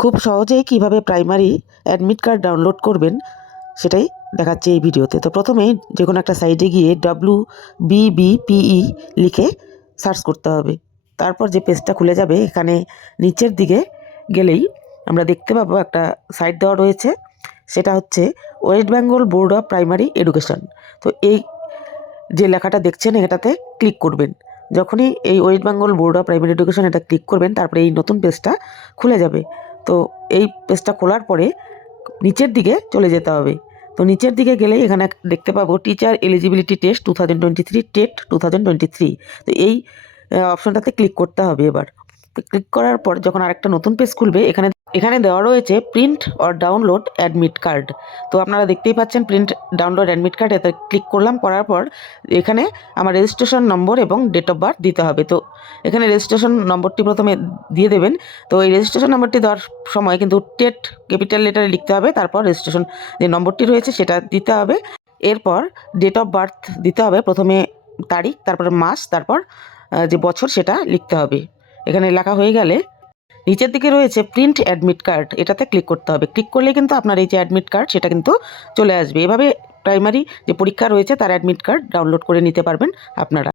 খুব সহজেই কীভাবে প্রাইমারি অ্যাডমিট কার্ড ডাউনলোড করবেন সেটাই দেখাচ্ছি এই ভিডিওতে। তো প্রথমেই যে কোনো একটা সাইটে গিয়ে ডাব্লু বিবিপিই লিখে সার্চ করতে হবে। তারপর যে পেজটা খুলে যাবে, এখানে নিচের দিকে গেলেই আমরা দেখতে পাবো একটা সাইট দেওয়া রয়েছে। সেটা হচ্ছে West Bengal board of primary education. তো এই যে লেখাটা দেখছেন, এটাতে ক্লিক করবেন। যখনই এই West Bengal board of primary education এটা ক্লিক করবেন, তারপরে এই নতুন পেজটা খুলে যাবে। তো এই পেজটা খোলার পরে নিচের দিকে চলে যেতে হবে। তো নিচের দিকে গেলেই এখানে দেখতে পাবো teacher eligibility test two thousand twenty three TET two thousand twenty three তো এই অপশনটাতে ক্লিক করতে হবে এবার। ক্লিক করার পর যখন আরেকটা নতুন পেজ খুলবে, এখানে এখানে দেওয়া রয়েছে print or download admit card তো আপনারা দেখতেই পাচ্ছেন প্রিন্ট ডাউনলোড অ্যাডমিট কার্ড এতে ক্লিক করলাম, করার পর এখানে আমার রেজিস্ট্রেশন নম্বর এবং ডেট অফ বার্থ দিতে হবে। তো এখানে রেজিস্ট্রেশন নম্বরটি প্রথমে দিয়ে দেবেন। তো এই রেজিস্ট্রেশন নম্বরটি দেওয়ার সময় কিন্তু টেট ক্যাপিটাল লেটারে লিখতে হবে, তারপর রেজিস্ট্রেশন যে নম্বরটি রয়েছে সেটা দিতে হবে। এরপর ডেট অফ বার্থ দিতে হবে, প্রথমে তারিখ, তারপরে মাস, তারপর যে বছর সেটা লিখতে হবে। এখানে লেখা হয়ে গেলে নিচের দিকে রয়েছে প্রিন্ট অ্যাডমিট কার্ড এটাতে ক্লিক করতে হবে। ক্লিক করলে কিন্তু আপনার এই যে অ্যাডমিট কার্ড সেটা কিন্তু চলে আসবে। এভাবে প্রাইমারি যে পরীক্ষা রয়েছে, তার অ্যাডমিট কার্ড ডাউনলোড করে নিতে পারবেন আপনারা।